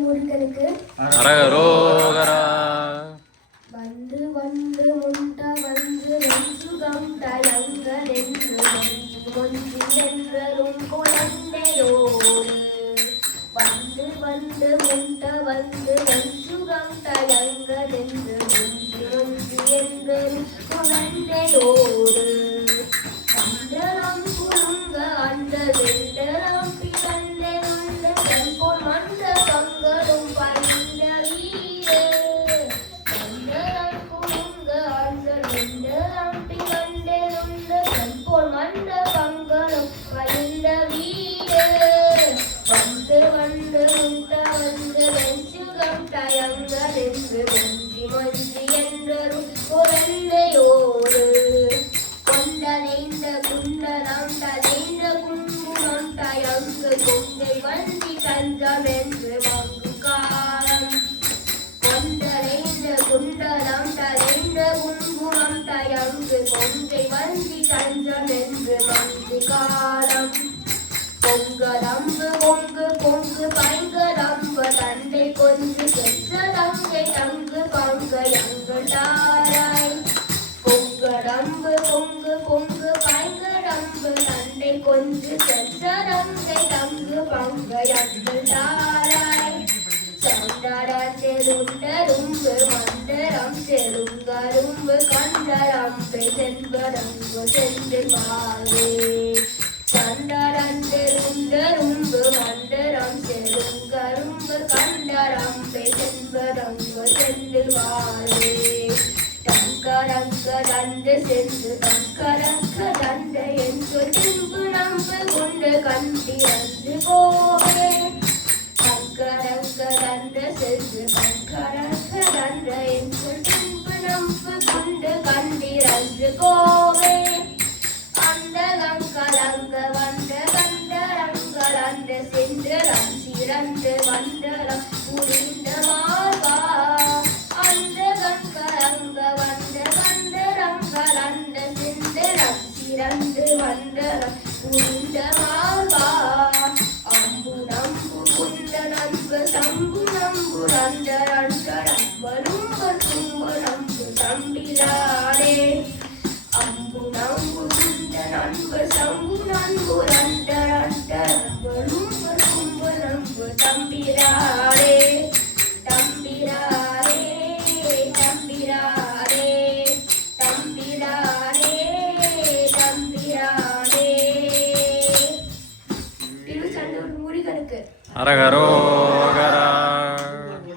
முருகனுக்கு அரகரோகரா. வந்து வந்து முண்ட வந்து வெஞ்சுகம் தயங்கதென்று மொஞ்சிலென்றரும் குழந்தையோடு வந்து வந்து முண்ட வந்து வெஞ்சுகம் தயங்கதென்று மொஞ்சி என்றரும் குழந்தையோடு அந்தரம் குலுங்க அந்த வெண்டரம் பிறந்தே தன்போல் மண்ட பங்களும் பறிந்த வீடு அந்தரம் குலுங்க அந்த வெண்டரம் பிறந்தே தன்போல் மண்ட பங்களும் பறிந்த வீடு வந்து வந்து முட்ட வந்து வெஞ்சுகம் தயங்கதென்று மொஞ்சி மொஞ்சி என்றரும் குழந்தையோடு கொண்டனைந்த குண்டலம் தனைந்த குங்குமம் தயங்கு கொங்கை வந்தி கஞ்சம் என்று மங்கு காலம் கொண்டனைந்த குண்டலம் தனைந்த குங்குமம் தயங்கு கொங்கை வந்தி கஞ்சம் என்று மங்கு காலம் பொங்கலம்பு பொங்கு பொங்கு பைங்கலம்பு தந்தை கொஞ்சு பெற்ற தங்கை தங்கு பங்கு எங்கள் தாராய் பொங்கலம்பு பொங்கு பொங்கு பைங்கலம்பு தந்தை கொஞ்சு பெற்ற தங்கை தங்கு பங்கு எங்கள் தாராய் சந்தரம் செருண்டரும்பு மந்தரம் செருங்கரும்பு கண்டரம்பு சென்பரம்பு சென்று பாலே சந்தரந்தரும்பு மண்டரம் செருங்கரும்பு கண்டரம்பை சென்பரம்பு சென்று வாழே தங்கரங்க தண்டு சென்று தங்கரங்க தண்ட என்று திம்பு நம்பு கொண்டு கண்டிரந்து போவே தங்கரங்க தண்ட சென்று தங்கரங்க தண்ட என்று திம்பு நம்பு கொண்டு கண்டிரந்து போவே கலங்க வந்த கண்டரங்களந்த சென்றரம் சிறந்து வந்தரம் புரிந்த மார்பா அந்த கலங்க வந்த கண்டரங்களந்த சென்றரம் சிறந்து வந்தரம் புரிந்த மார்பா அம்பு நம்பு குண்ட நம்பு சம்பு நம்பு ரந்தரண்டரம் வரும்பர் தும்பு நம்பு தம்பிலாடே அம்பு நம்பு நண்பு சம்பு நண்பு ரண்ட ரண்ட நம்பும்பு கும்பு நம்பு தம்பிராரே தம்பிராரே தம்பிராரே தம்பிராரே தம்பிராரே திருச்செந்தூர் முருகனுக்கு அரகரோ